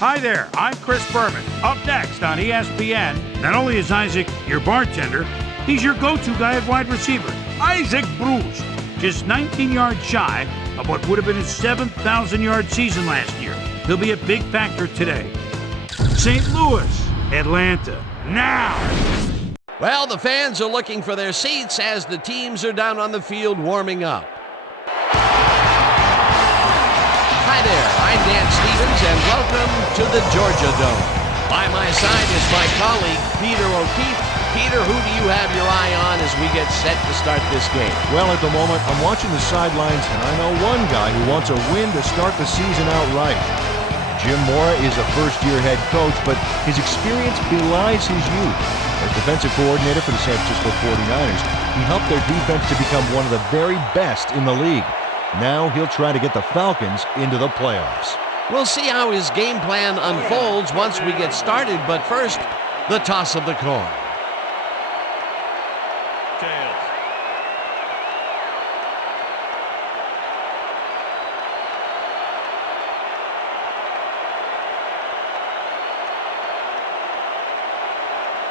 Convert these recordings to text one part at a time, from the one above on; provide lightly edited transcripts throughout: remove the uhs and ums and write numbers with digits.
Hi there, I'm Chris Berman. Up next on ESPN, not only is Isaac your bartender, he's your go-to guy at wide receiver. Isaac Bruce, just 19 yards shy of what would have been his 7,000-yard season last year. He'll be a big factor today. St. Louis, Atlanta, now! Well, the fans are looking for their seats as the teams are down on the field warming up. Hi there, I'm Dan Stevens, and welcome to the Georgia Dome. By my side is my colleague, Peter O'Keefe. Peter, who do you have your eye on as we get set to start this game? Well, at the moment, I'm watching the sidelines, and I know one guy who wants a win to start the season out right. Jim Mora is a first-year head coach, but his experience belies his youth. As defensive coordinator for the San Francisco 49ers, he helped their defense to become one of the very best in the league. Now he'll try to get the Falcons into the playoffs. We'll see how his game plan unfolds once we get started, but first, the toss of the coin.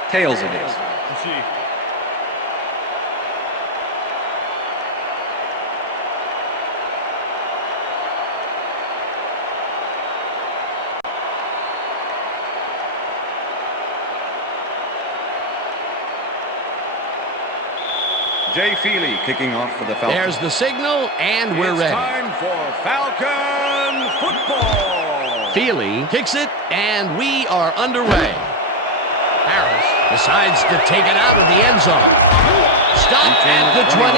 Tails it is. Jay Feely kicking off for the Falcons. There's the signal, and we're ready. Time for Falcon football. Feely kicks it, and we are underway. Harris decides to take it out of the end zone. Stop at the 21.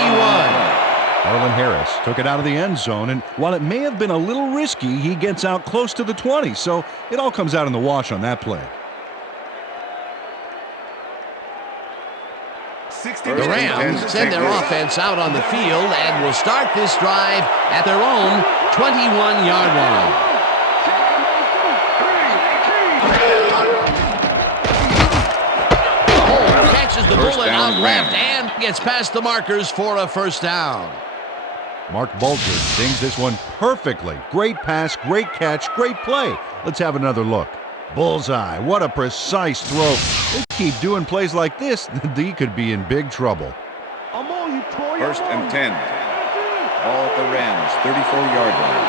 Marlon Harris took it out of the end zone, and while it may have been a little risky, he gets out close to the 20, so it all comes out in the wash on that play. The Rams send their offense out on the field and will start this drive at their own 21-yard line. Cole catches the bullet out left and gets past the markers for a first down. Mark Bulger sings this one perfectly. Great pass, great catch, great play. Let's have another look. Bullseye, what a precise throw. They keep doing plays like this, they could be in big trouble. First and 10. Ball at the Rams, 34-yard line.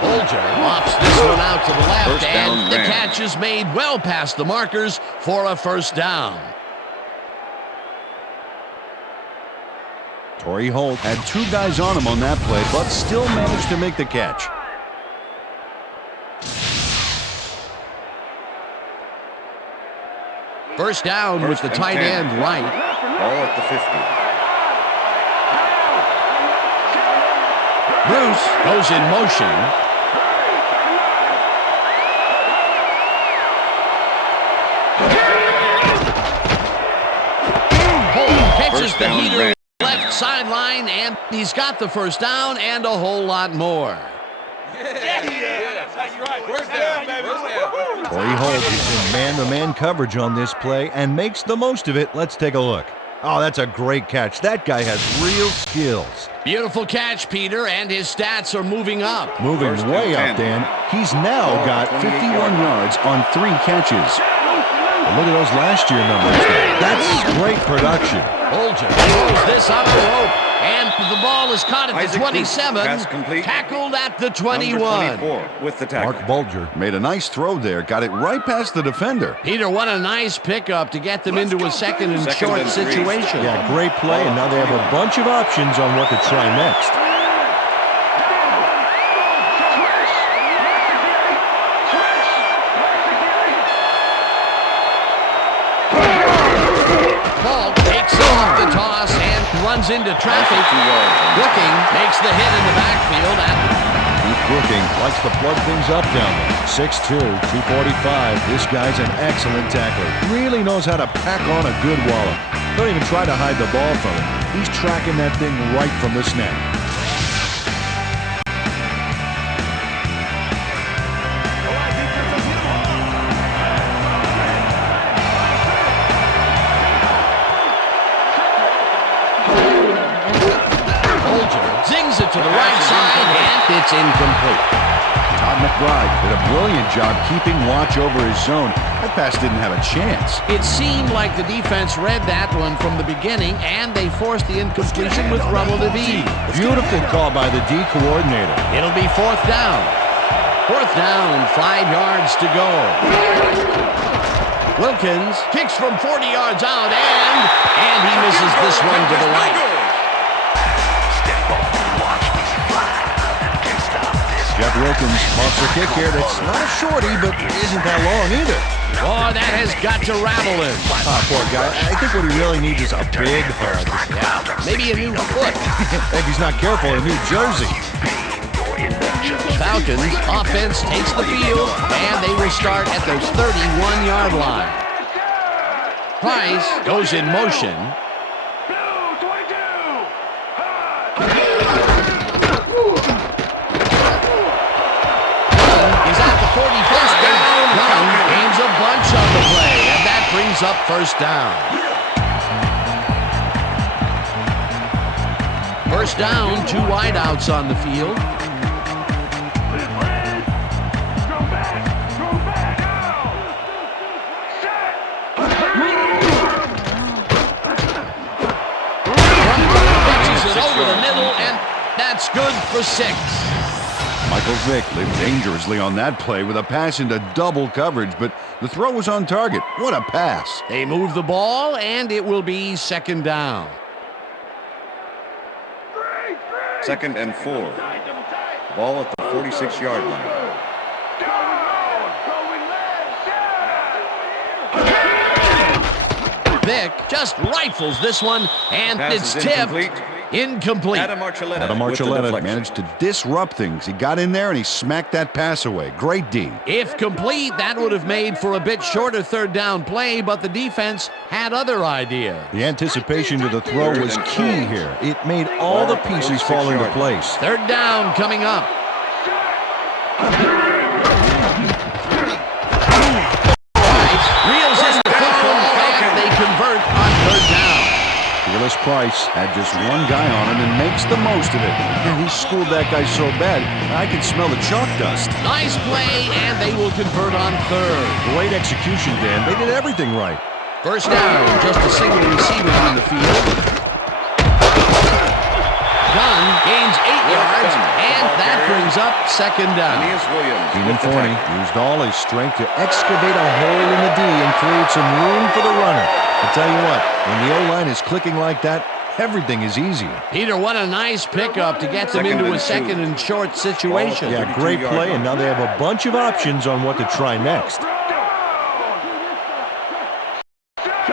Bulger lofts this one out to the left, First down, and the Rams. catch is made well past the markers for a first down. Torrey Holt had two guys on him on that play, but still managed to make the catch. First down with the tight 10. end right. Ball at the 50. Bruce goes in motion. Holt catches First the down, heater Rams. left sideline, and he's got the first down and a whole lot more. Torrey Holt is in man-to-man coverage on this play and makes the most of it. Let's take a look. Oh, that's a great catch. That guy has real skills. Beautiful catch, Peter, and his stats are moving up. Moving First and way 10. up, Dan. He's now got 51 yards on 3 catches. But look at those last year numbers. That's great production. Bulger throws this on a rope, and the ball is caught at the Isaac 27, Bruce, pass complete. tackled at the Number 21. 24 with the tackle. Mark Bulger made a nice throw there. Got it right past the defender. Peter, what a nice pickup to get them into a second and Second short and 3. situation. Yeah, great play, and now they have a bunch of options on what to try next. Ball takes off the toss and runs into traffic. 2 yards. Brooking makes the hit in the backfield. Keith Brooking likes to plug things up down there. 6'2", 245. This guy's an excellent tackler. Really knows how to pack on a good wallop. Don't even try to hide the ball from him. He's tracking that thing right from the snap. Bulger zings it to the right side, and it's incomplete. Todd McBride did a brilliant job keeping watch over his zone. That pass didn't have a chance. It seemed like the defense read that one from the beginning, and they forced the incompletion with relative ease. Beautiful call by the D coordinator. It'll be fourth down. Fourth down, 5 yards to go. Wilkins kicks from 40 yards out, and he misses this one to the right. Jeff Wilkins pops a kick here that's not a shorty, but isn't that long either. Oh, that has got to rattle him. Ah, poor guy. I think what he really needs is a big hug. Yeah, maybe a new foot. If he's not careful, a new jersey. Falcons offense takes the field, and they will start at the 31-yard line. Price goes in motion. Is at the 41st down. Gunn gains a bunch on the play, and that brings up first down. First down, 2 wideouts on the field. Over the middle, and that's good for 6. Michael Vick lived dangerously on that play with a pass into double coverage, but the throw was on target. What a pass. They move the ball, and it will be second down. 2nd and 4. Ball at the 46-yard line. Vick just rifles this one, and it's tipped. Incomplete. Adam Archuleta managed to disrupt things. He got in there and he smacked that pass away. Great D. If complete, that would have made for a bit shorter third down play, but the defense had other ideas. The anticipation to the throw was key here. It made all the pieces fall into place. Third down coming up. Price reels in the football, and they convert on third down. Fearless Price had just one guy on him and makes the most of it. And he schooled that guy so bad, I could smell the chalk dust. Nice play, and they will convert on third. Great execution, Dan. They did everything right. First down, just a single receiver on the field. Gunn gains 8 yards, and that brings up second down. Keenan Forney used all his strength to excavate a hole in the D and create some room for the runner. I tell you what, when the O-line is clicking like that, everything is easy. Peter, what a nice pickup to get them into a second and short situation. Yeah, great play, and now they have a bunch of options on what to try next.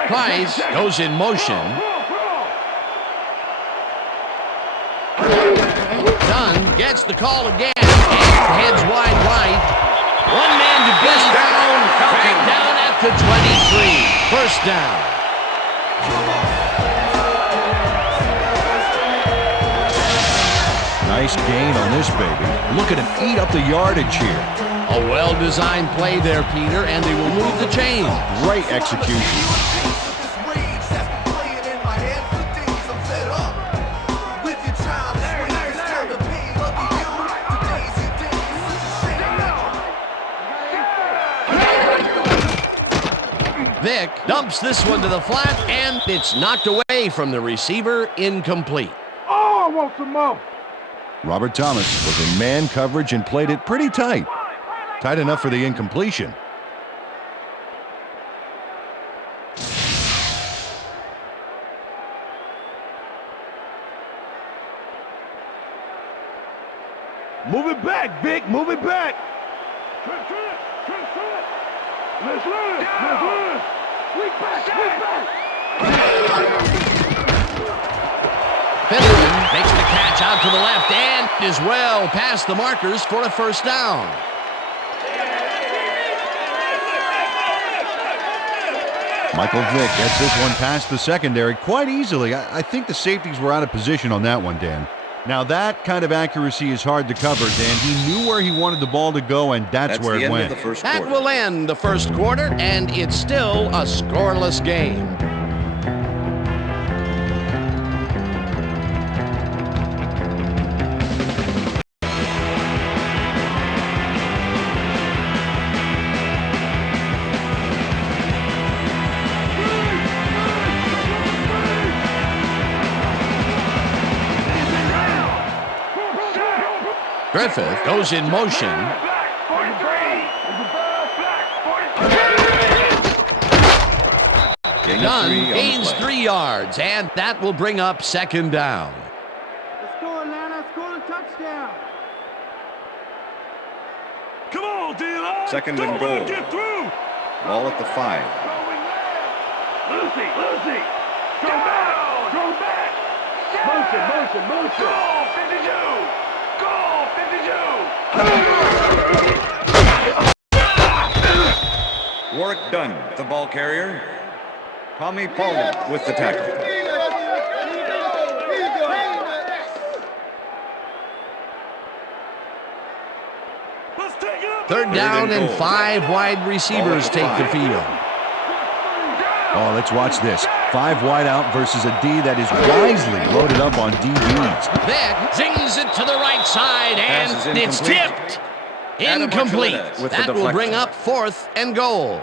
Price goes in motion. Dunn gets the call again and heads wide right. One man to beat. Down at the 23. First down. Nice gain on this baby. Look at him eat up the yardage here. A well-designed play there, Peter, and they will move the chain. Great execution. Vick dumps this one to the flat, and it's knocked away from the receiver, incomplete. Oh, I want some more. Robert Thomas was in man coverage and played it pretty tight. Tight enough for the incompletion. Move it back, Vic. Move it back. Let's run. We back. Finland makes the catch out to the left and is well past the markers for a first down. Michael Vick gets this one past the secondary quite easily. I think the safeties were out of position on that one, Dan. Now that kind of accuracy is hard to cover, Dan. He knew where he wanted the ball to go, and that's where it went. That will end the first quarter, and it's still a scoreless game. Griffith goes in motion. Dunn gains 3 yards, and that will bring up second down. Let's go, Atlanta. Score a touchdown. Come on, D-line. Second and goal. Get through. Ball at the 5. Lucy. Go back. Motion. Goal 52. Warwick Dunn, the ball carrier. Tommy Paulin with the tackle. Let's take it up. Third down and 5 wide receivers take the field. Oh, let's watch this. 5 wide out versus a D that is wisely loaded up on DBs. Then zings it to the right side, Pass is and it's incomplete. tipped. Adam Incomplete. Archuleta with the That will bring deflection. up 4th and goal.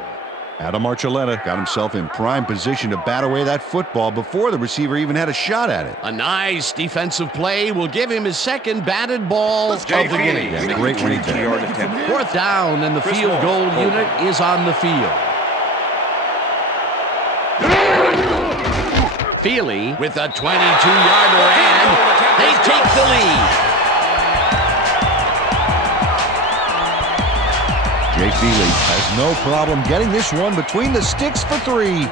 Adam Archuleta got himself in prime position to bat away that football before the receiver even had a shot at it. A nice defensive play will give him his second batted ball of the Jay game. Feely Yeah, making great a read there. 22-yard attempt. 4th down, and the Chris field Moore. goal Over. unit is on the field. Feely with a 22-yarder, and they take the lead. Jay Feely has no problem getting this one between the sticks for 3.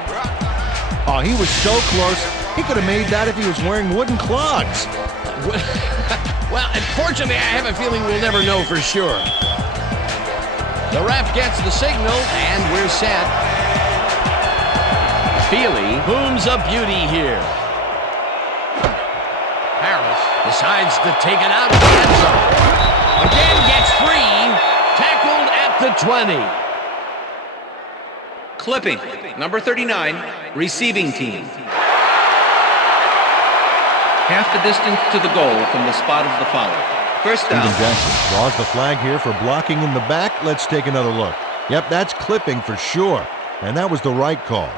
Oh, he was so close. He could have made that if he was wearing wooden clogs. Well, unfortunately, I have a feeling we'll never know for sure. The ref gets the signal, and we're set. Feely booms a beauty here. Harris decides to take it out of the end zone. Again gets free. Tackled at the 20. Clipping, number 39, receiving team. Half the distance to the goal from the spot of the foul. First down. Steven Jackson draws the flag here for blocking in the back. Let's take another look. Yep, that's clipping for sure. And that was the right call.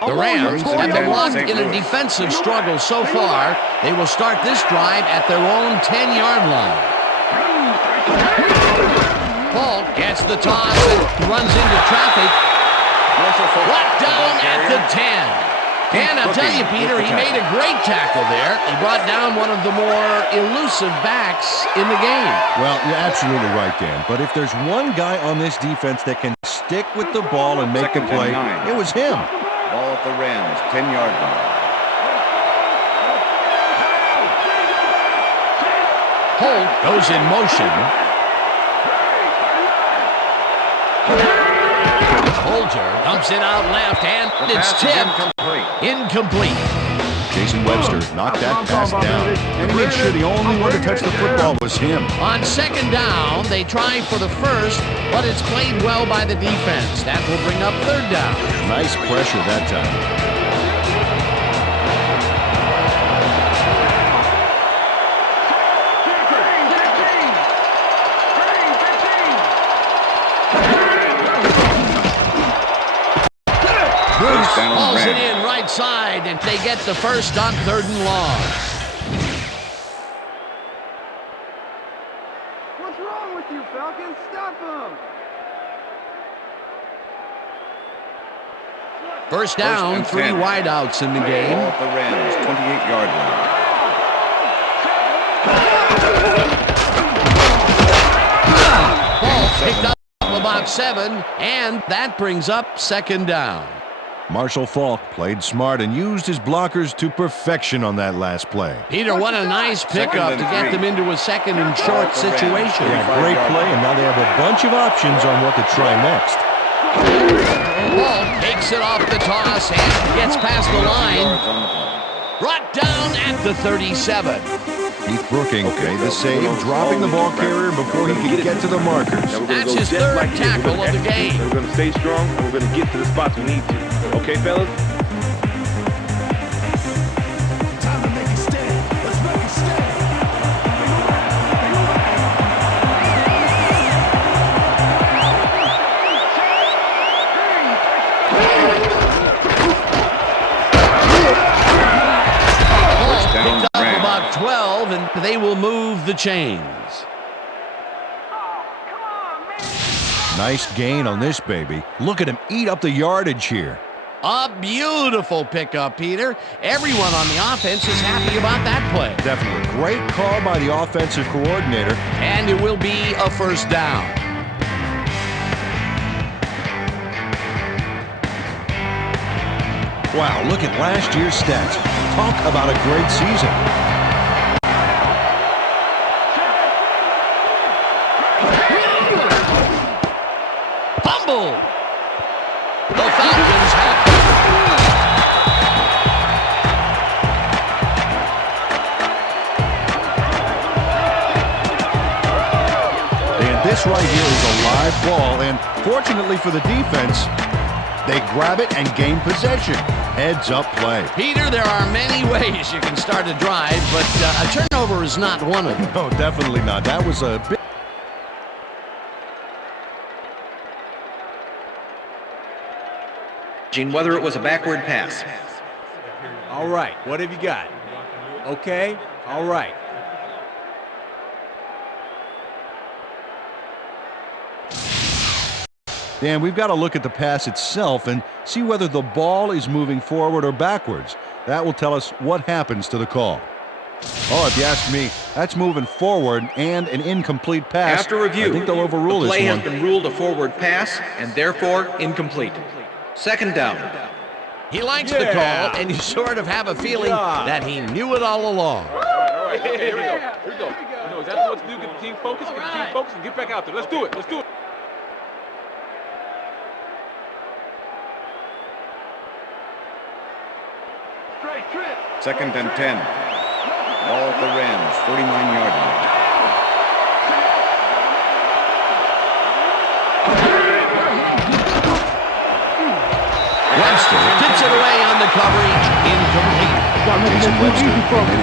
The Rams have been locked St. in a Louis. defensive struggle so far. They will start this drive at their own 10-yard line. Paul gets the toss and runs into traffic. Brought down at the 10. And I'll tell you, Peter, he made a great tackle there. He brought down one of the more elusive backs in the game. Well, you're absolutely right, Dan. But if there's one guy on this defense that can stick with the ball and make the Second and play, 9. it was him. Ball at the Rams, 10-yard line. Holt goes in motion. Holger dumps it out left, and The it's pass is tipped. incomplete. Incomplete. Jason Webster knocked that pass down and made sure the only one to touch the football was him. On second down, they try for the first, but it's played well by the defense. That will bring up third down. Nice pressure that time. Bruce down, hauls it Rams. in right side, and they get the first on 3rd and long. What's wrong with you, Falcons? Stop him. First down, and 3 10. wideouts in the Ball game. at the Rams, 28-yard line. Ball picked up about 7, and that brings up second down. Marshall Falk played smart and used his blockers to perfection on that last play. Peter, what a nice pickup to get them into a second and short situation. Yeah, great play, and now they have a bunch of options on what to try next. Ball takes it off the toss and gets past the line. Yards on the play. Brought down at the 37. Keith Brooking made the save, dropping the ball carrier before he could get to the markers. Now we're gonna That's go his just third like this. tackle We're gonna of the execute, game. and we're going to stay strong, and we're going to get to the spots we need to. Okay, fellas? Time to make a stand. Let's make a stand. they will move the chains. Nice gain on this baby. Look at him eat up the yardage here. A beautiful pickup, Peter. Everyone on the offense is happy about that play. Definitely a great call by the offensive coordinator. And it will be a first down. Wow, look at last year's stats. Talk about a great season. Fumble! The Falcons have And this right here is a live ball, and fortunately for the defense, they grab it and gain possession. Heads up play. Peter, there are many ways you can start a drive, but a turnover is not one of them. No, definitely not. That was a big... Whether it was a backward pass. All right, what have you got? Okay, all right. Dan, we've got to look at the pass itself and see whether the ball is moving forward or backwards. That will tell us what happens to the call. Oh, if you ask me, that's moving forward and an incomplete pass. After review, I think they'll overrule the play this one. has been ruled a forward pass and therefore incomplete. Second down. He likes the call, and you sort of have a feeling that he knew it all along. Hey, here we go. Here we go. You know exactly what to do. Get the team focused. Get the team focused and get back out there. Let's do it. Let's do it. Second and 10. Ball at the Rams, 49-yard line. Webster gets it away on the coverage, incomplete. Jason Webster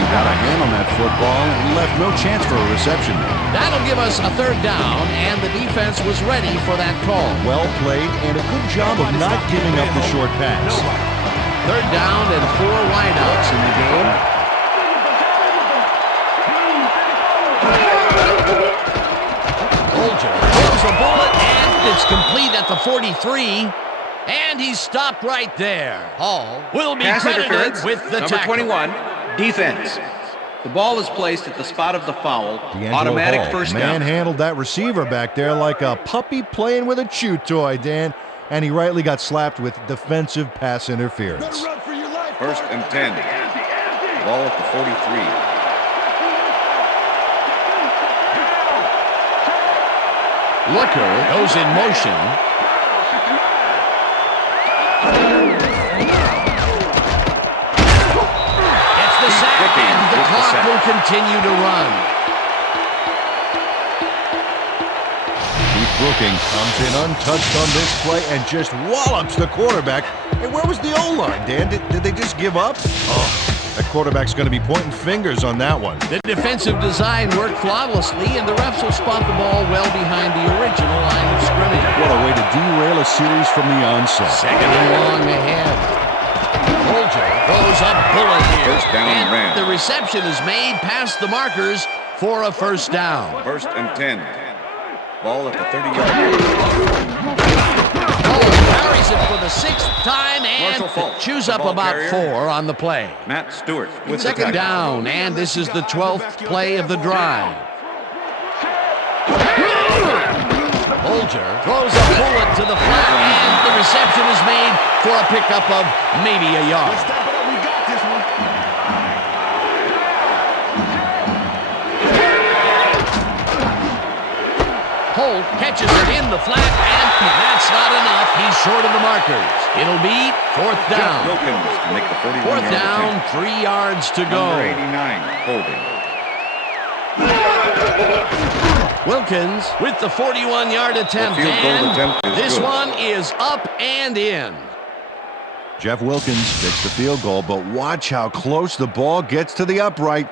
got a hand on that football and left no chance for a reception. That'll give us a third down, and the defense was ready for that call. Well played and a good job of not giving up the short pass. Third down and 4 wideouts in the game. Bolger throws a bullet, and it's complete at the 43. And he's stopped right there. Hall will be Pass credited interference with the number tackle. 21, defense. The ball is placed at the spot of the foul. D'Angelo Automatic Hall first down. manhandled that receiver back there like a puppy playing with a chew toy, Dan. And he rightly got slapped with defensive pass interference. First and 10. Ball at the 43. Looker goes in motion. Gets the sack, and the clock will continue to run. Keith Brooking comes in untouched on this play and just wallops the quarterback. Hey, where was the O-line, Dan? Did they just give up? Oh, that quarterback's going to be pointing fingers on that one. The defensive design worked flawlessly, and the refs will spot the ball well behind the original line of scrimmage. What a way to derail a series from the onset. Second and long ahead. Bolger throws a bullet here. First down, and Rams. the reception is made past the markers for a first down. First and 10. Ball at the 30-yard line. Carries it for the 6th time and chews up about 4 on the play. Matt Stewart with the Second tackle. down, and this is the 12th play of the drive. Bolger throws a bullet to the flat, and the reception is made for a pickup of maybe a yard. Holt catches it in the flat, and that's not enough. He's short of the markers. It'll be 4th down. Wilkins to make the 41-yard 4th down, attempt. 3 yards to go. Number 89, holding. Wilkins with the 41-yard attempt, The field goal and attempt is this good. one is up and in. Jeff Wilkins takes the field goal, but watch how close the ball gets to the upright.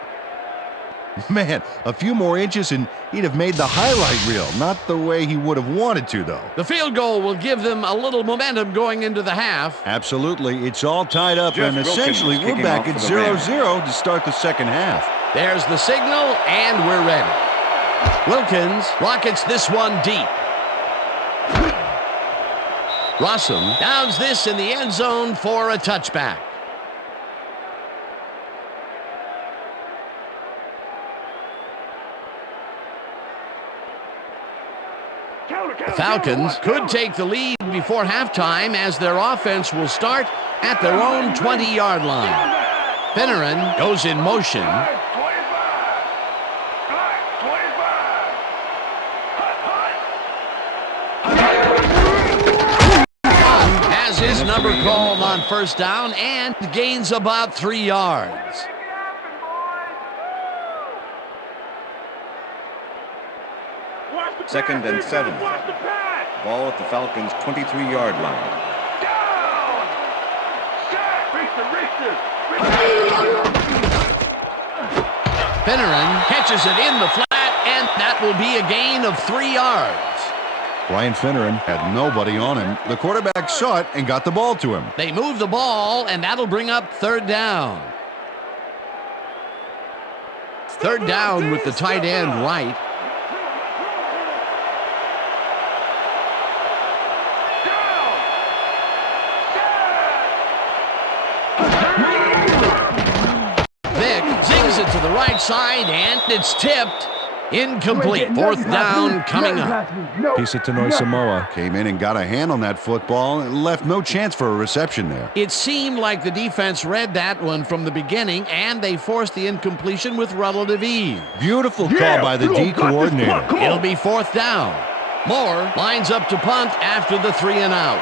Man, a few more inches and he'd have made the highlight reel. Not the way he would have wanted to, though. The field goal will give them a little momentum going into the half. Absolutely. It's all tied up, Jeff and Wilkins essentially we're kicking back off at for the Rams. 0-0 to start the second half. There's the signal, and we're ready. Wilkins rockets this one deep. Rossum downs this in the end zone for a touchback. The Falcons could take the lead before halftime as their offense will start at their own 20-yard line. Finneran goes in motion. Has his number called on first down and gains about 3 yards. Second and 7. Ball at the Falcons' 23-yard line. Finneran catches it in the flat, and that will be a gain of 3 yards. Brian Finneran had nobody on him. The quarterback saw it and got the ball to him. They move the ball, and that'll bring up third down. Third down with the tight end right. Vic zings it to the right side, and it's tipped. Incomplete. Fourth down coming up. Pisa Tanoi Samoa came in and got a hand on that football and left no chance for a reception there. It seemed like the defense read that one from the beginning, and they forced the incompletion with relative ease. Beautiful call by the D coordinator. It'll be fourth down. Moore lines up to punt after the 3 and out.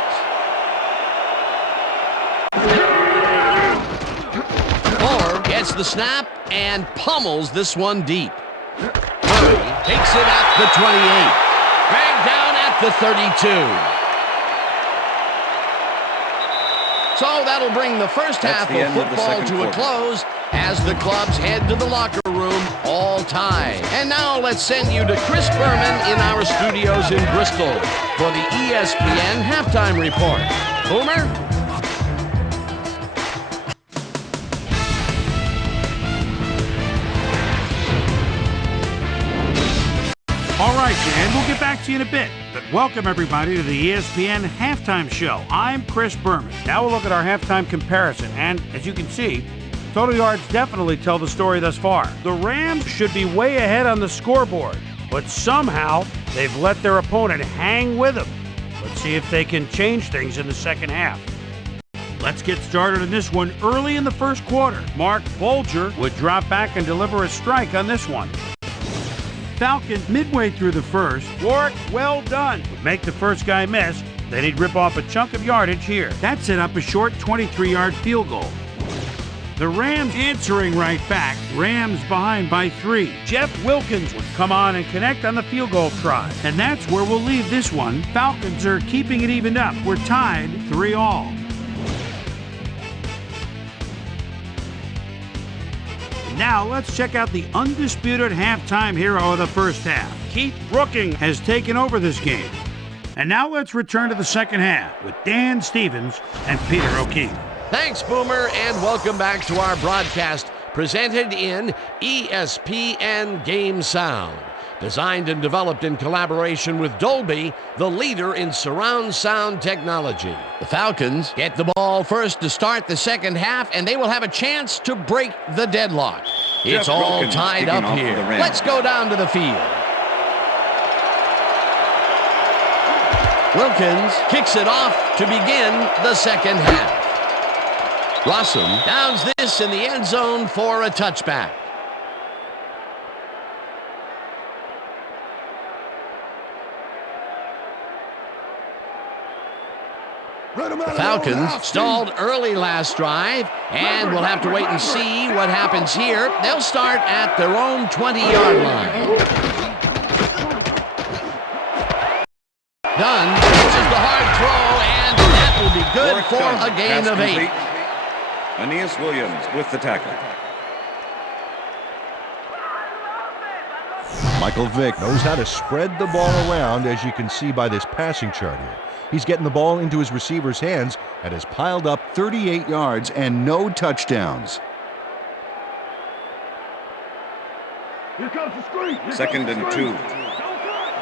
Moore gets the snap and pummels this one deep. Murray takes it at the 28. Dragged down at the 32. So that'll bring the first half of football to a close as the clubs head to the locker room all tied. And now let's send you to Chris Berman in our studios in Bristol for the ESPN halftime report. Boomer? All right, and we'll get back to you in a bit. But welcome, everybody, to the ESPN Halftime Show. I'm Chris Berman. Now we'll look at our halftime comparison. And as you can see, total yards definitely tell the story thus far. The Rams should be way ahead on the scoreboard, but somehow they've let their opponent hang with them. Let's see if they can change things in the second half. Let's get started in this one early in the first quarter. Mark Bolger would drop back and deliver a strike on this one. Falcons midway through the first. Warwick, well done. Would make the first guy miss. Then he'd rip off a chunk of yardage here. That set up a short 23-yard field goal. The Rams answering right back. Rams behind by 3. Jeff Wilkins would come on and connect on the field goal try. And that's where we'll leave this one. Falcons are keeping it evened up. We're tied 3-3. Now let's check out the undisputed halftime hero of the first half. Keith Brooking has taken over this game. And now let's return to the second half with Dan Stevens and Peter O'Keefe. Thanks, Boomer, and welcome back to our broadcast presented in ESPN Game Sound. Designed and developed in collaboration with Dolby, the leader in surround sound technology. The Falcons get the ball first to start the second half, and they will have a chance to break the deadlock. It's all tied up here. Let's go down to the field. Wilkins kicks it off to begin the second half. Rossum downs this in the end zone for a touchback. The Falcons stalled early last drive, and we'll have to wait and see what happens here. They'll start at their own 20-yard line. Dunn pitches the hard throw, and that will be good for a gain of 8. Aeneas Williams with the tackle. Michael Vick knows how to spread the ball around, as you can see by this passing chart here. He's getting the ball into his receiver's hands and has piled up 38 yards and no touchdowns. 2nd and 2.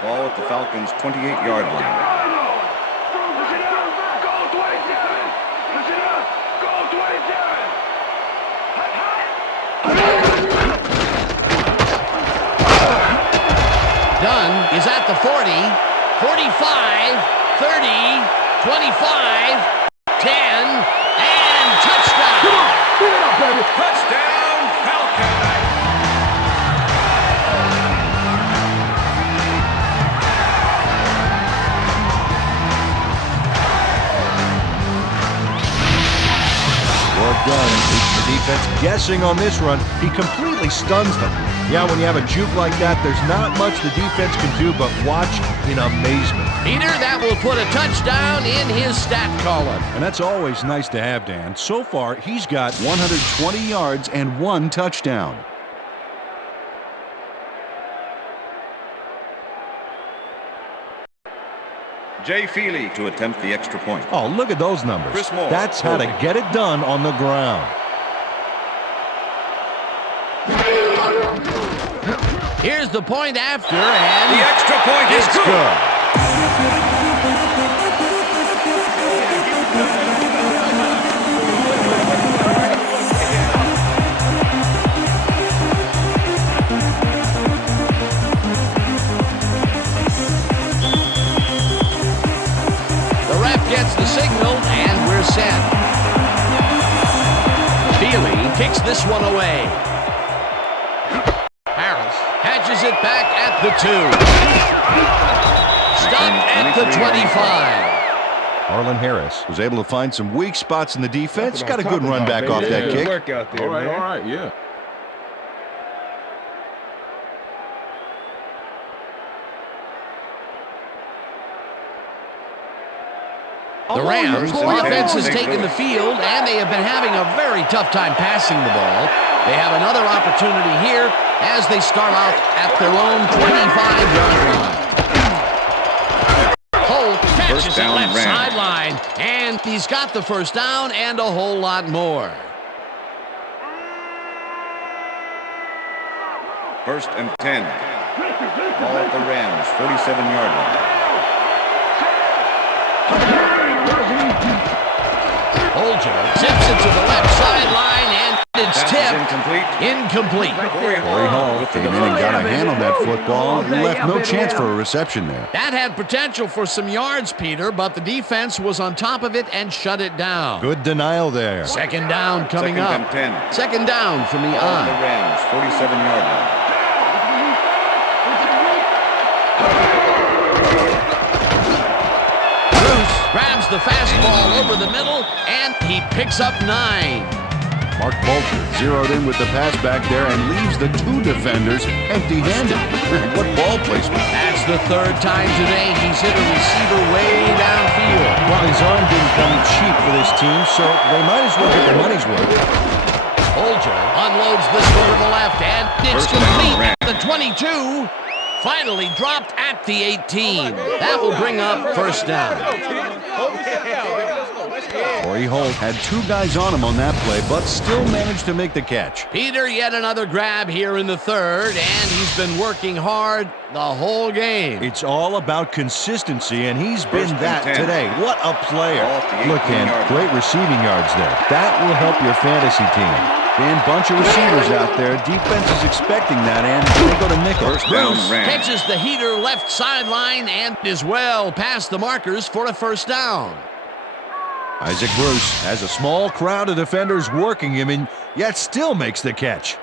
Ball at the Falcons' 28-yard line. Dunn is at the 40, 45, 30, 25, 10, and touchdown! Come on, beat it up, baby! Touchdown, Falcons! Well done. Keeps the defense guessing on this run. He completely stuns them. Yeah, when you have a juke like that, there's not much the defense can do but watch in amazement. Peter, that will put a touchdown in his stat column. And that's always nice to have, Dan. So far, he's got 120 yards and 1 touchdown. Jay Feely to attempt the extra point. Oh, look at those numbers. Chris Moore. That's how to get it done on the ground. Here's the point after, and The extra point is It's good. the ref gets the signal, and we're set. Feely kicks this one away. Harris catches it back at the 2. Stopped at the 25. Arlen Harris was able to find some weak spots in the defense. Got a good run back off that kick. Work out there, man. All right, yeah. The Rams offense has taken the field, and they have been having a very tough time passing the ball. They have another opportunity here as they start out at their own 25-yard line. Holt catches First it down, left Rams. sideline, and he's got the first down and a whole lot more. 1st and 10. Ball at the Rams' 47-yard line. Holger tips it to the left sideline, and it's Pass is tipped. incomplete. Incomplete. Corey Hall came in and got a hand on that football and left no chance for a reception there. That had potential for some yards, Peter, but the defense was on top of it and shut it down. Good denial there. Second down coming 2nd up. and 10. Second down from the Ball at the eye. Rams' 47-yard line. Bruce grabs the fastball over the middle, and he picks up 9. Mark Bolter zeroed in with the pass back there and leaves the 2 defenders empty-handed. What ball placement. That's the 3rd time today he's hit a receiver way downfield. Well, his arm didn't come cheap for this team, so they might as well get their money's worth. Holger unloads this one to the left, and it's First down, complete Rams. at the 22. Finally dropped at the 18. That will bring up first down. Corey Holt had 2 guys on him on that play, but still managed to make the catch. Peter, yet another grab here in the 3rd, and he's been working hard the whole game. It's all about consistency, and he's been First and that 10. today. What a player. Ball at the Look, Dan, 18-yard great receiving yards there. That will help your fantasy team. Dan, bunch of receivers out there. Defense is expecting that, and they go to nickel. First down, Bruce Rams. catches the heater left sideline and is well past the markers for a first down. Isaac Bruce has a small crowd of defenders working him, and yet still makes the catch.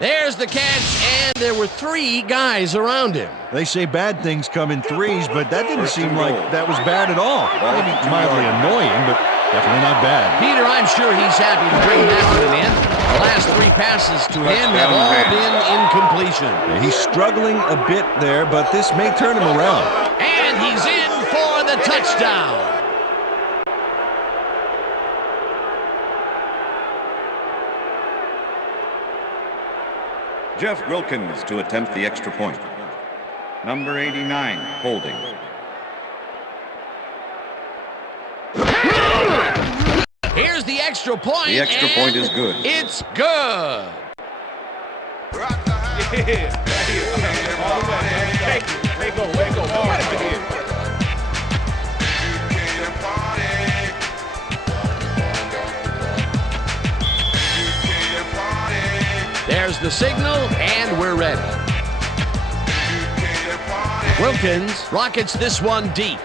There's the catch, and there were 3 guys around him. They say bad things come in threes, but that didn't seem like that was bad at all. Maybe mildly annoying, but definitely not bad. Peter, I'm sure he's happy to bring that one in. The last 3 passes to him have all been incompletion. He's struggling a bit there, but this may turn him around. And he's in for the touchdown. Jeff Wilkins to attempt the extra point. Number 89, holding. Here's the extra point. The extra point is good. It's good. All the way. Hey, go. Right up the head. There's the signal, and we're ready. Wilkins rockets this one deep.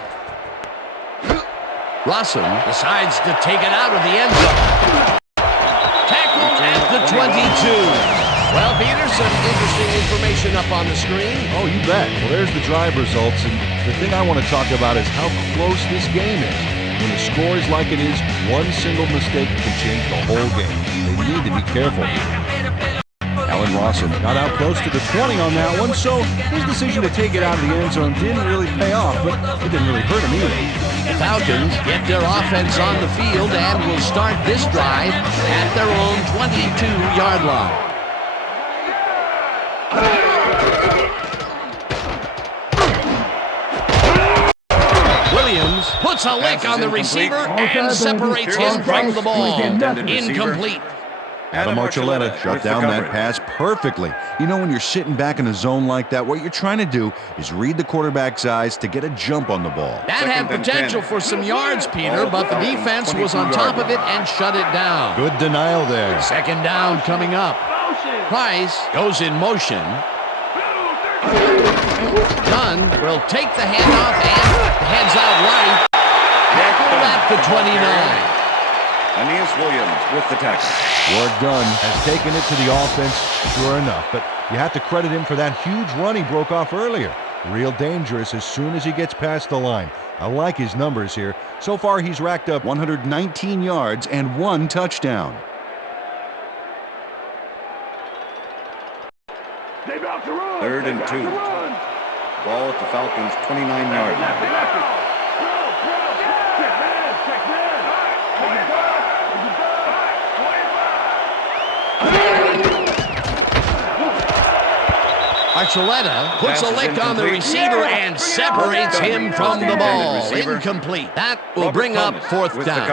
Rossum decides to take it out of the end zone. Tackled at the 22. Well, Peter, some interesting information up on the screen. Oh, you bet. Well, there's the drive results, and the thing I want to talk about is how close this game is. When the score is like it is, one single mistake can change the whole game. They need to be careful. Allen Rossum got out close to the 20 on that one, so his decision to take it out of the end zone didn't really pay off, but it didn't really hurt him either. The Falcons get their offense on the field and will start this drive at their own 22-yard line. Williams puts a lick on the receiver and separates him from the ball. Incomplete. Adam Archuleta shut down that pass perfectly. You know, when you're sitting back in a zone like that, what you're trying to do is read the quarterback's eyes to get a jump on the ball. That had potential for some yards, Peter, but the defense was on top of it and shut it down. Good denial there. Second down coming up. Price goes in motion. Dunn will take the handoff and heads out right. Tackled at the 29. Aeneas Williams with the tackle. Ward Dunn has taken it to the offense, sure enough, but you have to credit him for that huge run he broke off earlier. Real dangerous as soon as he gets past the line. I like his numbers here. So far, he's racked up 119 yards and 1 touchdown. Third and 2. Ball at the Falcons' 29-yard line. Archuleta puts a lick on the receiver and separates him from the ball. Incomplete. That will bring up fourth down.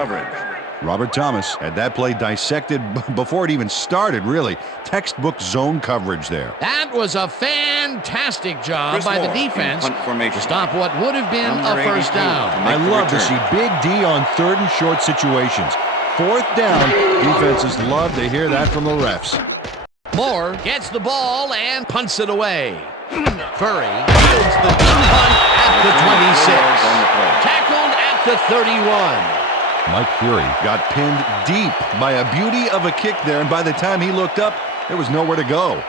Robert Thomas had that play dissected before it even started, really. Textbook zone coverage there. That was a fantastic job by the defense to stop what would have been a first down. I love to see Big D on third and short situations. Fourth down, defenses love to hear that from the refs. Moore gets the ball and punts it away. Furry fields the deep punt at the 26. Tackled at the 31. Mike Fury got pinned deep by a beauty of a kick there, and by the time he looked up, there was nowhere to go.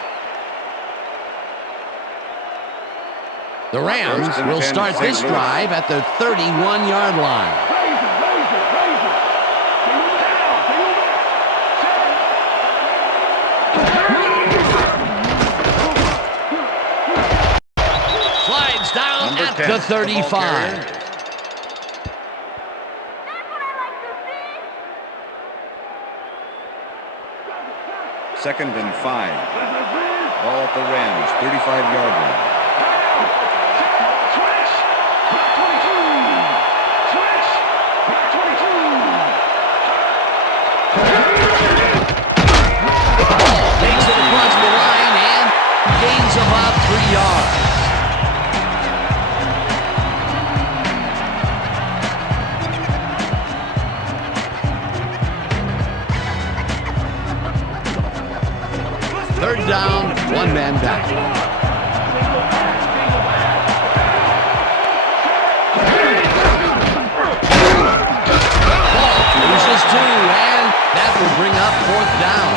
The Rams will start this drive at the 31-yard line. Slides down at the 35. Second and 5. Ball at the Rams' 35-yard line. Takes it across the line and gains about 3 yards. Third down, one man back. Ball loses 2, and that will bring up fourth down.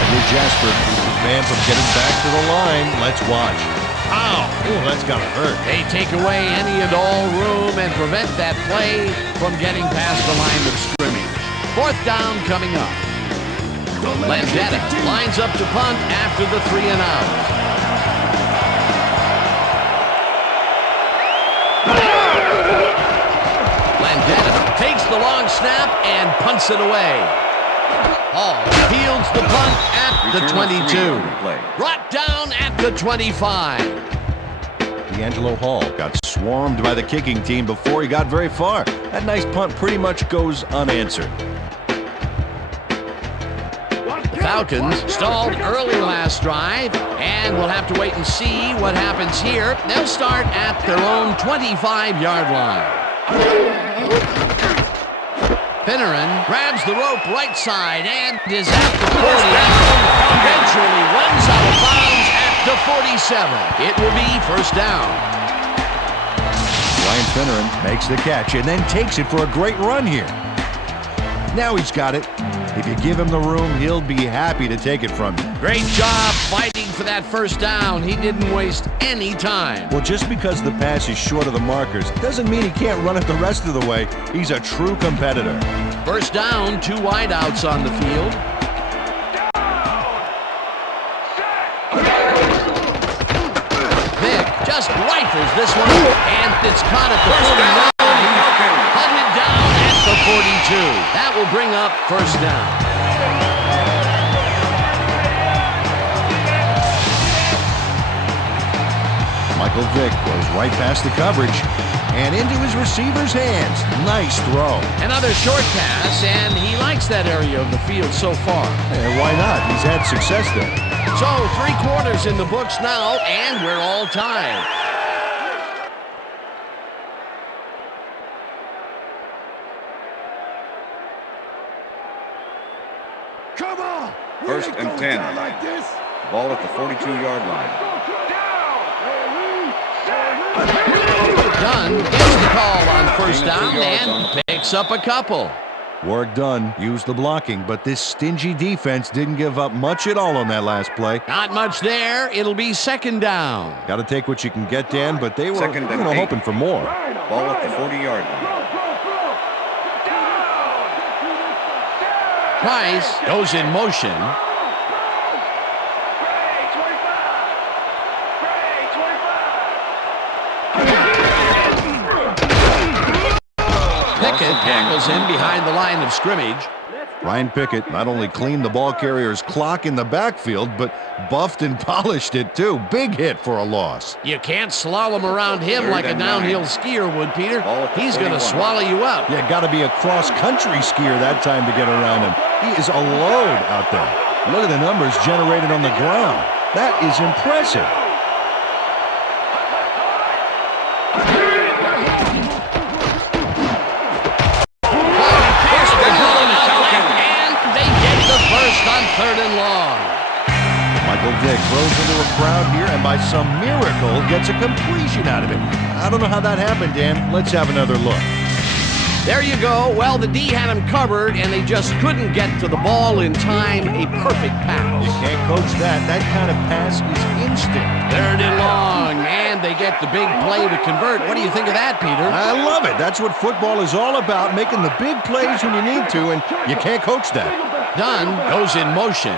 Edward Jasper keeps his man from getting back to the line. Let's watch. Ow! Oh, that's gotta hurt. They take away any and all room and prevent that play from getting past the line of scrimmage. Fourth down coming up. Landetta lines up to punt after the 3 and out. Landetta takes the long snap and punts it away. Hall fields the punt at the 22. Brought down at the 25. D'Angelo Hall got swarmed by the kicking team before he got very far. That nice punt pretty much goes unanswered. Falcons stalled early last drive, and we'll have to wait and see what happens here. They'll start at their own 25-yard line. Finneran grabs the rope right side and is at the 40. Eventually runs out of bounds at the 47. It will be first down. Ryan Finneran makes the catch and then takes it for a great run here. Now he's got it. If you give him the room, he'll be happy to take it from you. Great job fighting for that first down. He didn't waste any time. Well, just because the pass is short of the markers doesn't mean he can't run it the rest of the way. He's a true competitor. First down, 2 wideouts on the field. Vick just rifles this one, and it's caught at the 49. Hunted down at the 42. That will bring up first down. Michael Vick goes right past the coverage and into his receiver's hands. Nice throw. Another short pass, and he likes that area of the field so far. And why not? He's had success there. So 3 quarters in the books now, and we're all tied. Come on! First and 10. Like this. Ball at the 42-yard line. Dunn gets the call on first down and picks up a couple. Work done. Used the blocking, but this stingy defense didn't give up much at all on that last play. Not much there. It'll be second down. Got to take what you can get, Dan, but they were Second and 8. hoping for more. Ball at the 40-yard line. Price goes in motion. Pickett tackles him behind the line of scrimmage. Ryan Pickett not only cleaned the ball carrier's clock in the backfield, but buffed and polished it too. Big hit for a loss. You can't slalom around him like a downhill skier would, Peter. He's going to swallow you up. Yeah, got to be a cross-country skier that time to get around him. He is a load out there. Look at the numbers generated on the ground. That is impressive. On third and long. Michael Vick throws into a crowd here and by some miracle gets a completion out of it. I don't know how that happened, Dan. Let's have another look. There you go. Well, the D had him covered, and they just couldn't get to the ball in time. A perfect pass. You can't coach that. That kind of pass is instant. Third and long, and they get the big play to convert. What do you think of that, Peter? I love it. That's what football is all about, making the big plays when you need to, and you can't coach that. Dunn goes in motion.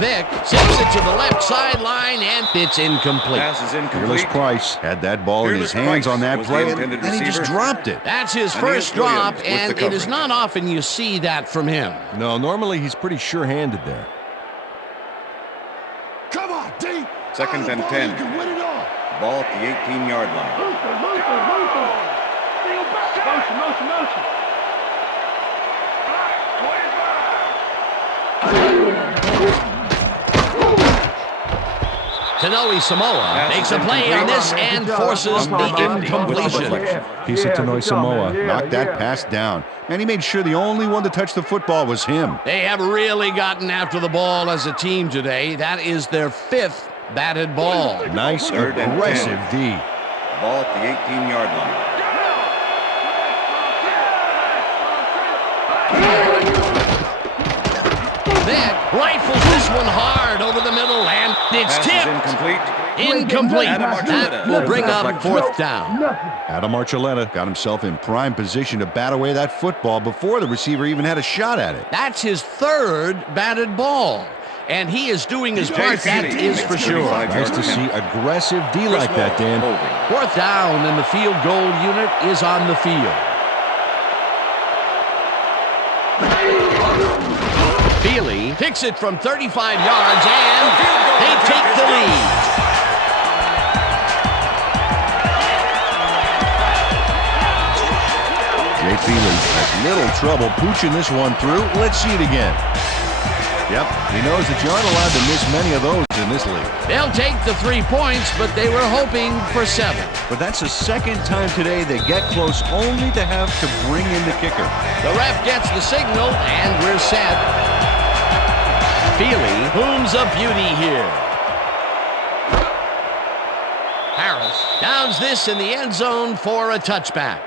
Vick sends it to the left sideline, and it's incomplete. Pass is incomplete. Fearless Price had that ball in his hands on that play, and he just dropped it. That's his first drop, and it is not often you see that from him. No, normally he's pretty sure-handed there. Come on, D. Second and 10. You can win it all. Ball at the 18-yard line. Motion. Tanoe Samoa makes a play on this and forces the incompletion. Piece of Tanoe Samoa knocked that pass down, and he made sure the only one to touch the football was him. They have really gotten after the ball as a team today. That is their 5th batted ball. Nice, Third and aggressive 10. D. Ball at the 18-yard line. Vick rifles this one hard over the middle, and it's Pass tipped. is incomplete. Incomplete. Adam That will bring up fourth down. Adam Archuleta got himself in prime position to bat away that football before the receiver even had a shot at it. That's his 3rd batted ball, and he is doing his part, that is for sure. Nice to see aggressive D like that, Dan. Fourth down, and the field goal unit is on the field. Feely picks it from 35 yards, and they take the lead. Jay Feely has little trouble pooching this one through. Let's see it again. Yep, he knows that you aren't allowed to miss many of those in this league. They'll take the 3 points, but they were hoping for 7. But that's the second time today they get close only to have to bring in the kicker. The ref gets the signal, and we're set. Feely booms a beauty here. Harris downs this in the end zone for a touchback.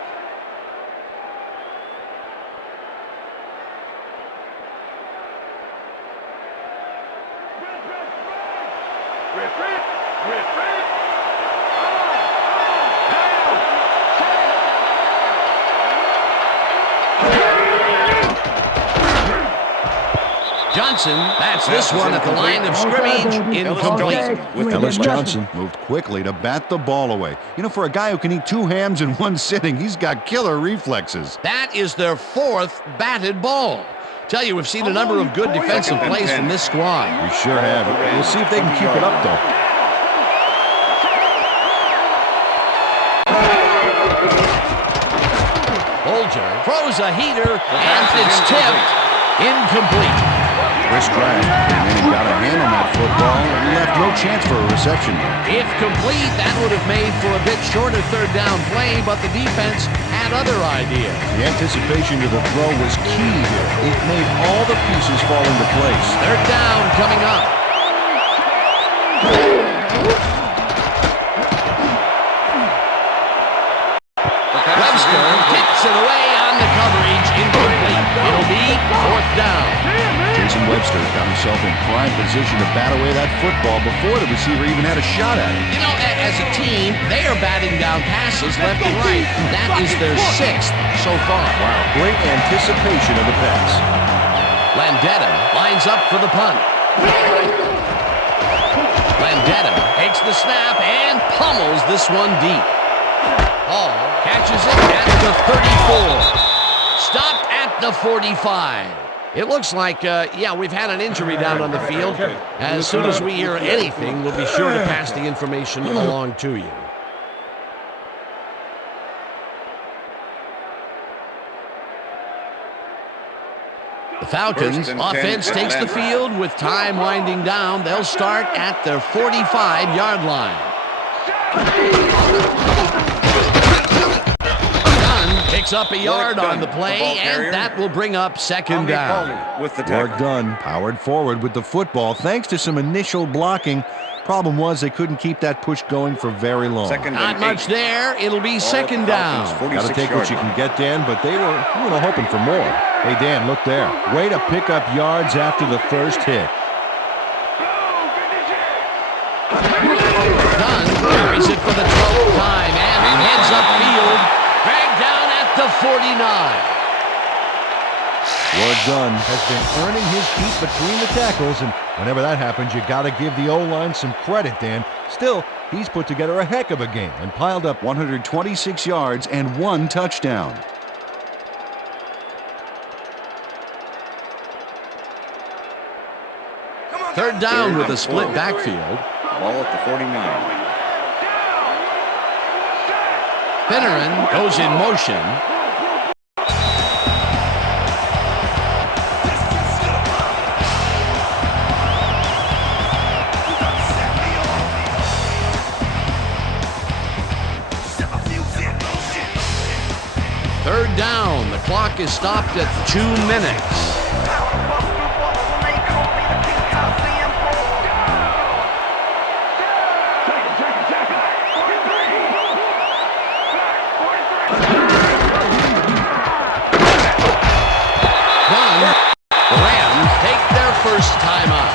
Johnson bats this one at the line of scrimmage, incomplete. Ellis Johnson moved quickly to bat the ball away. You know, for a guy who can eat 2 hams in one sitting, he's got killer reflexes. That is their 4th batted ball. Tell you, we've seen a number of good defensive plays from this squad. We sure have. We'll see if they can keep it up, though. Bolger throws a heater, and it's tipped. Incomplete. Chris drag, and he got a hand on that football and left no chance for a reception. If complete, that would have made for a bit shorter 3rd down play, but the defense had other ideas. The anticipation to the throw was key here. It made all the pieces fall into place. 3rd down coming up. Webster kicks it away on the coverage, incomplete. It'll be 4th down. Jason Webster got himself in prime position to bat away that football before the receiver even had a shot at it. You know, as a team, they are batting down passes left and right. That is their 6th so far. Wow, great anticipation of the pass. Landetta lines up for the punt. Landetta takes the snap and pummels this one deep. Hall catches it at the 34. Stopped at the 45. It looks like, we've had an injury down on the field. As soon as we hear anything, we'll be sure to pass the information along to you. The Falcons offense takes the field with time winding down. They'll start at their 45-yard line. Picks up a yard on the play, and that will bring up 2nd down. With the Work done. Powered forward with the football thanks to some initial blocking. Problem was they couldn't keep that push going for very long. Not much there. It'll be 2nd down. Got to take what you can get, Dan, but they were hoping for more. Hey, Dan, look there. Way to pick up yards after the first hit. Dunn carries it for the 12th time and heads upfield. Dragged down at the 49. Ward Dunn has been earning his keep between the tackles, and whenever that happens, you got to give the O-line some credit, Dan. Still, he's put together a heck of a game and piled up 126 yards and 1 touchdown. Third down with a split backfield. Ball at the 49. Finneran goes in motion. Third down. The clock is stopped at 2 minutes. First time out.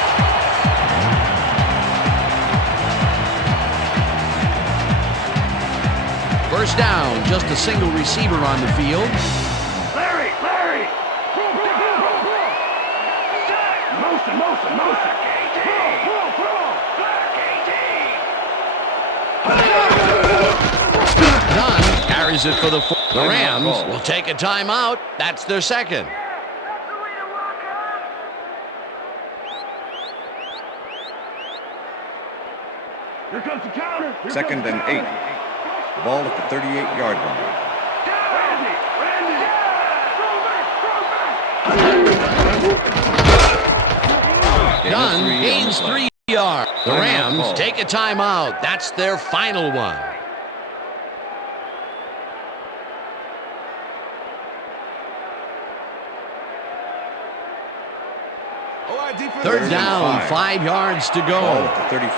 First down, just a single receiver on the field. Larry! Motion! Dunn carries it for the Rams will take a timeout. That's their 2nd. Here comes the counter. 2nd and 8. Ball at the 38-yard line. Dunn gains 3 yards. The Rams take a timeout. That's their final one. Third down, 5 yards to go. Ball at the 35.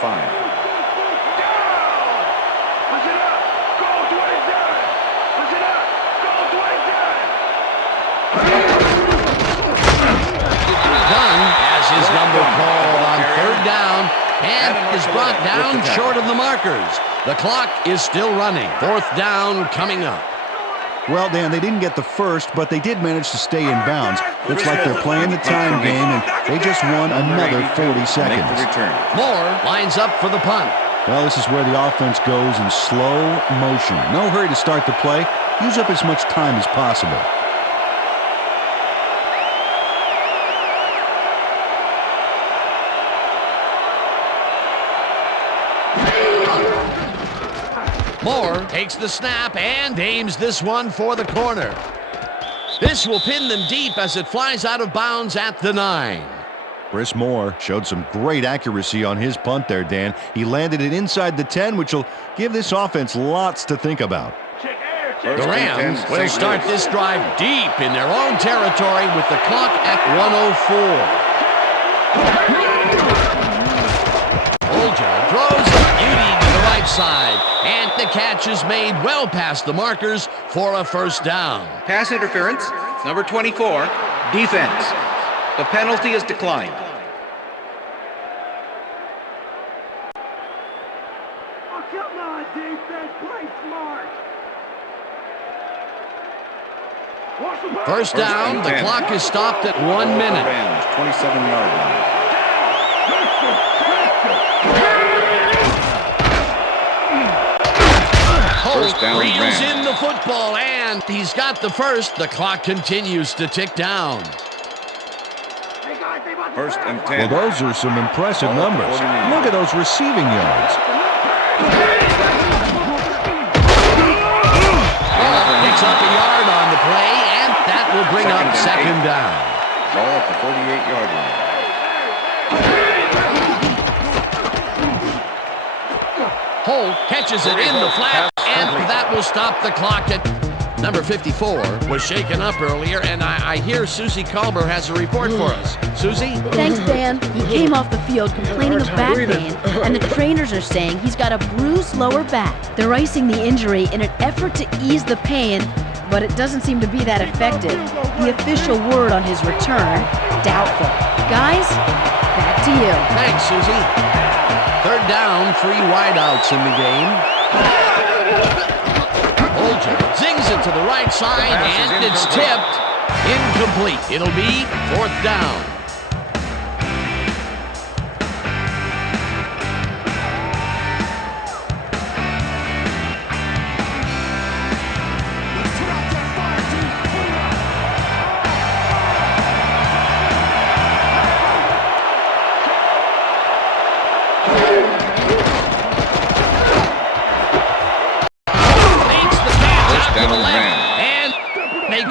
Dunn has his number called on third down and is brought down short of the markers. The clock is still running. Fourth down coming up. Well, Dan, they didn't get the first, but they did manage to stay in bounds. Looks like they're playing the time game, and they just won another 40 seconds. Moore lines up for the punt. Well, this is where the offense goes in slow motion. No hurry to start the play. Use up as much time as possible. Moore takes the snap and aims this one for the corner. This will pin them deep as it flies out of bounds at the 9. Chris Moore showed some great accuracy on his punt there, Dan. He landed it inside the 10, which will give this offense lots to think about. The Rams will start this drive deep in their own territory with the clock at 104. Folger throws a beauty to the right side, and the catch is made well past the markers for a first down. Pass interference, number 24, defense. The penalty is declined. Oh, come on, defense, play smart. First down, the clock is stopped at 1 minute. Rams, 27-yard line. Holt reels in the football, and he's got the first. The clock continues to tick down. First and 10. Well, those are some impressive numbers. Look at those receiving yards. Picks up a yard on the play, and that will bring up second down. Ball at the 48-yard line. Holt catches it in the flat, and that will stop the clock at number 54. Was shaken up earlier, and I hear Susie Kalber has a report for us. Susie? Thanks, Dan. He came off the field complaining of back pain, and the trainers are saying he's got a bruised lower back. They're icing the injury in an effort to ease the pain, but it doesn't seem to be that effective. The official word on his return, doubtful. Guys, back to you. Thanks, Susie. Third down, 3 wideouts in the game. Folger zings it to the right side, and it's tipped. Incomplete. It'll be fourth down.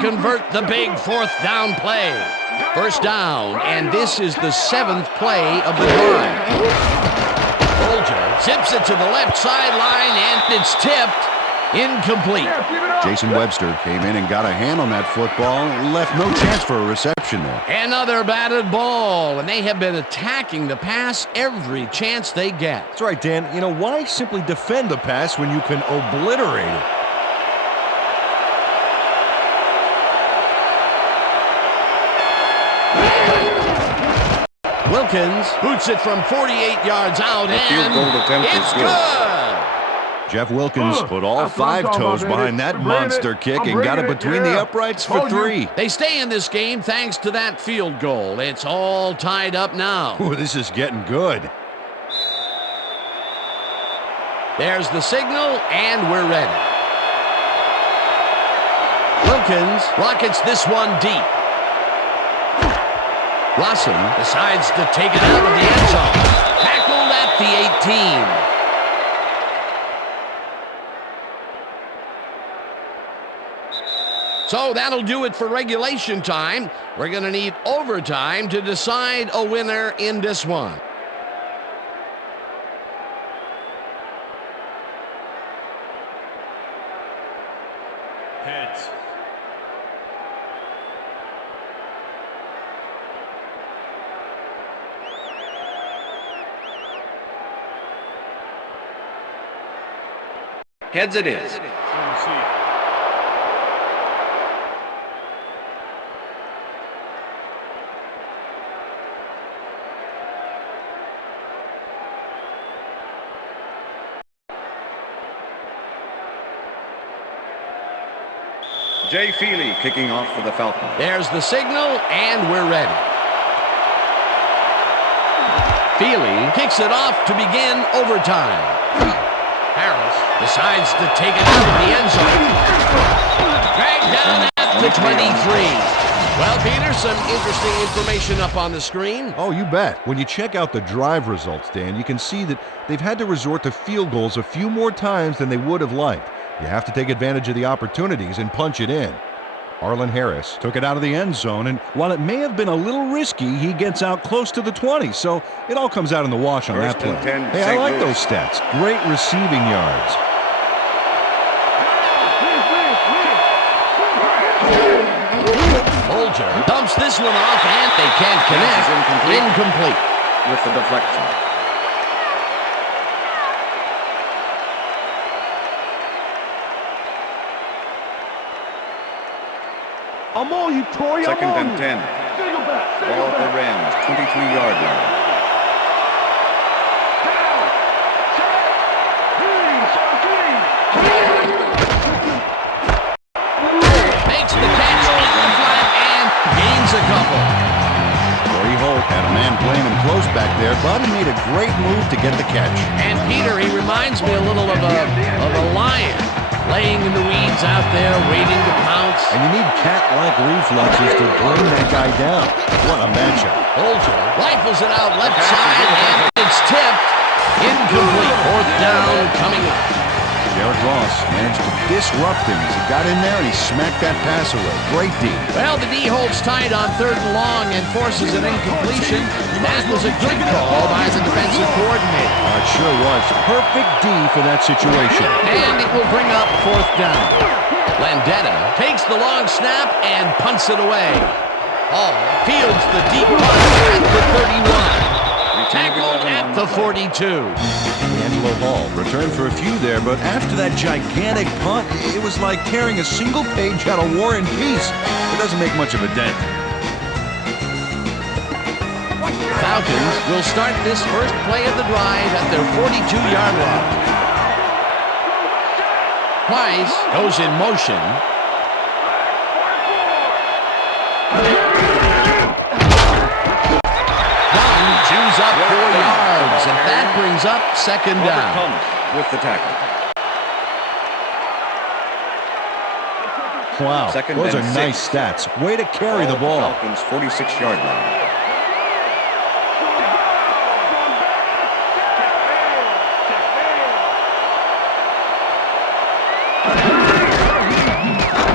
Convert the big fourth down play. First down, and this is the 7th play of the drive. Folger zips it to the left sideline, and it's tipped. Incomplete. Jason Webster came in and got a hand on that football. Left no chance for a reception there. Another batted ball, and they have been attacking the pass every chance they get. That's right, Dan. You know, why simply defend the pass when you can obliterate it? Wilkins boots it from 48 yards out, and it's good. Jeff Wilkins put all 5 toes behind that monster kick and got it between the uprights for 3. They stay in this game thanks to that field goal. It's all tied up now. Ooh, this is getting good. There's the signal, and we're ready. Wilkins rockets this one deep. Blossom decides to take it out of the end zone. Tackled at the 18. So that'll do it for regulation time. We're going to need overtime to decide a winner in this one. Heads. Heads it is. Jay Feely kicking off for the Falcons. There's the signal, and we're ready. Feely kicks it off to begin overtime. Harris decides to take it out of the end zone. Dragged down at the 23. Well, Peter, some interesting information up on the screen. Oh, you bet. When you check out the drive results, Dan, you can see that they've had to resort to field goals a few more times than they would have liked. You have to take advantage of the opportunities and punch it in. Arlen Harris took it out of the end zone, and while it may have been a little risky, he gets out close to the 20, so it all comes out in the wash on that play. Hey, I like those stats. Great receiving yards. Bolger dumps this one off, and they can't connect. Incomplete. With the deflection. I'm all you, Tory. Second I'm and on 10. Single back. Ball at the Rams, 23-yard line. Makes the catch in the flat and gains a couple. Corey Holt had a man playing him close back there, but he made a great move to get the catch. And Peter, he reminds me a little of a lion, laying in the weeds out there, waiting to pounce. And you need cat-like reflexes to bring that guy down. What a matchup. Bolger rifles it out left side, and it's tipped. Incomplete. Fourth down coming up. Garrett Ross managed to disrupt him as he got in there and he smacked that pass away. Great D. Well, the D holds tight on 3rd and long and forces an incompletion. That was a good call by the defensive coordinator. It sure was. Perfect D for that situation. And it will bring up 4th down. Landetta takes the long snap and punts it away. Hall fields the deep punt at the 31. Tackled at the 42. Angelo Hall returned for a few there, but after that gigantic punt, it was like tearing a single page out of War and Peace. It doesn't make much of a dent. Falcons will start this first play of the drive at their 42-yard line. Price goes in motion. Chews up 4 yards, and that brings up 2nd down. With the tackle. Wow, Second those are and nice 6. stats. Way to carry the ball. Falcons 46-yard line.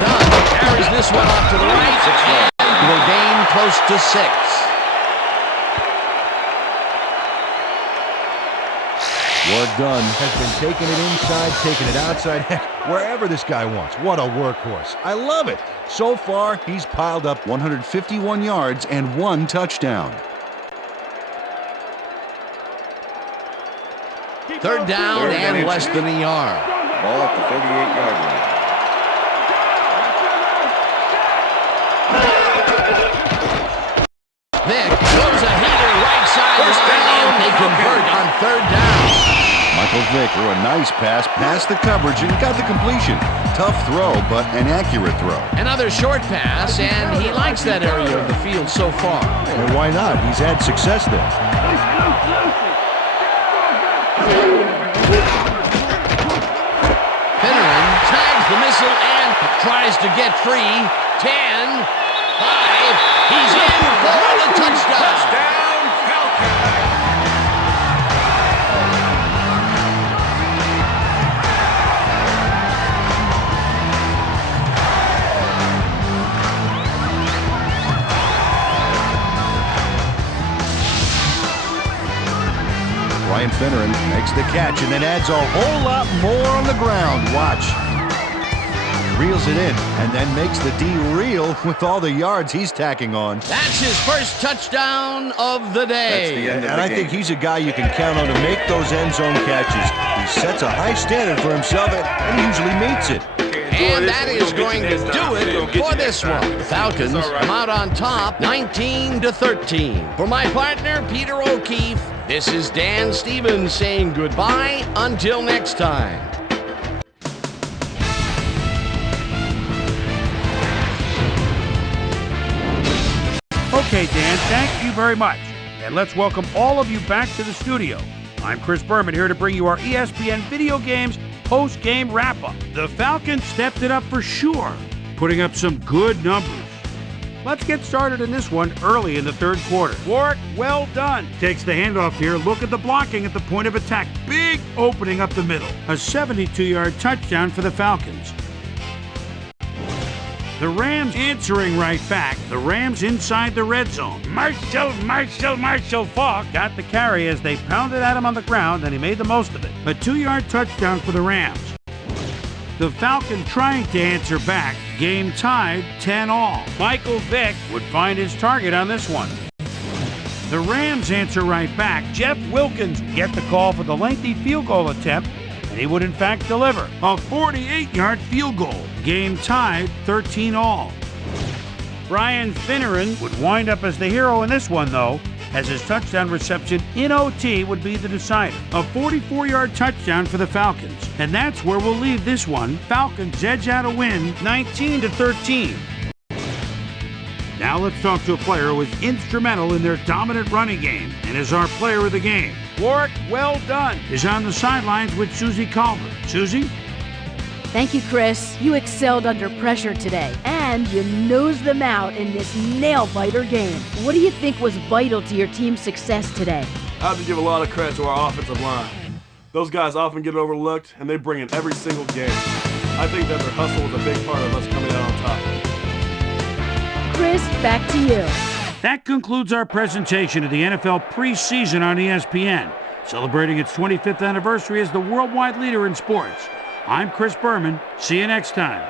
Dunn carries this one off to the right, and will gain close to 6. Work done has been taking it inside, taking it outside, heck, wherever this guy wants. What a workhorse. I love it. So far, he's piled up 151 yards and 1 touchdown. 3rd down and less than a yard. Ball at the 38-yard line. Vick throws a heater right side, and they convert on 3rd down. Michael Vick threw a nice pass past the coverage and got the completion. Tough throw, but an accurate throw. Another short pass, and he likes that area of the field so far. And why not? He's had success there. Finneran snags the missile and tries to get free. 10, 5, he's in for the touchdown. Touchdown, Falcons! Finneran makes the catch and then adds a whole lot more on the ground. Watch. Reels it in and then makes the D reel with all the yards he's tacking on. That's his first touchdown of the day. That's the end of And the I game. think he's a guy you can count on to make those end zone catches. He sets a high standard for himself and he usually meets it. And that is going to do it for this one. The Falcons come out on top, 19-13. For my partner, Peter O'Keefe, this is Dan Stevens saying goodbye until next time. Okay, Dan, thank you very much. And let's welcome all of you back to the studio. I'm Chris Berman here to bring you our ESPN Video Games post-game wrap-up. The Falcons stepped it up for sure, putting up some good numbers. Let's get started in this one early in the third quarter. Warwick, well done. Takes the handoff here. Look at the blocking at the point of attack. Big opening up the middle. A 72-yard touchdown for the Falcons. The Rams answering right back. The Rams inside the red zone. Marshall Faulk got the carry as they pounded at him on the ground, and he made the most of it. A 2-yard touchdown for the Rams. The Falcons trying to answer back. Game tied 10-all. Michael Vick would find his target on this one. The Rams answer right back. Jeff Wilkins would get the call for the lengthy field goal attempt, and he would in fact deliver. A 48-yard field goal. Game tied 13-all. Brian Finneran would wind up as the hero in this one, though, as his touchdown reception in OT would be the decider. A 44-yard touchdown for the Falcons. And that's where we'll leave this one. Falcons edge out a win, 19-13. Now let's talk to a player who was instrumental in their dominant running game and is our player of the game. Warwick, well done, is on the sidelines with Susie Culver. Susie? Thank you, Chris. You excelled under pressure today, and you nosed them out in this nail-biter game. What do you think was vital to your team's success today? I have to give a lot of credit to our offensive line. Those guys often get overlooked, and they bring in every single game. I think that their hustle was a big part of us coming out on top. Chris, back to you. That concludes our presentation of the NFL preseason on ESPN, celebrating its 25th anniversary as the worldwide leader in sports. I'm Chris Berman. See you next time.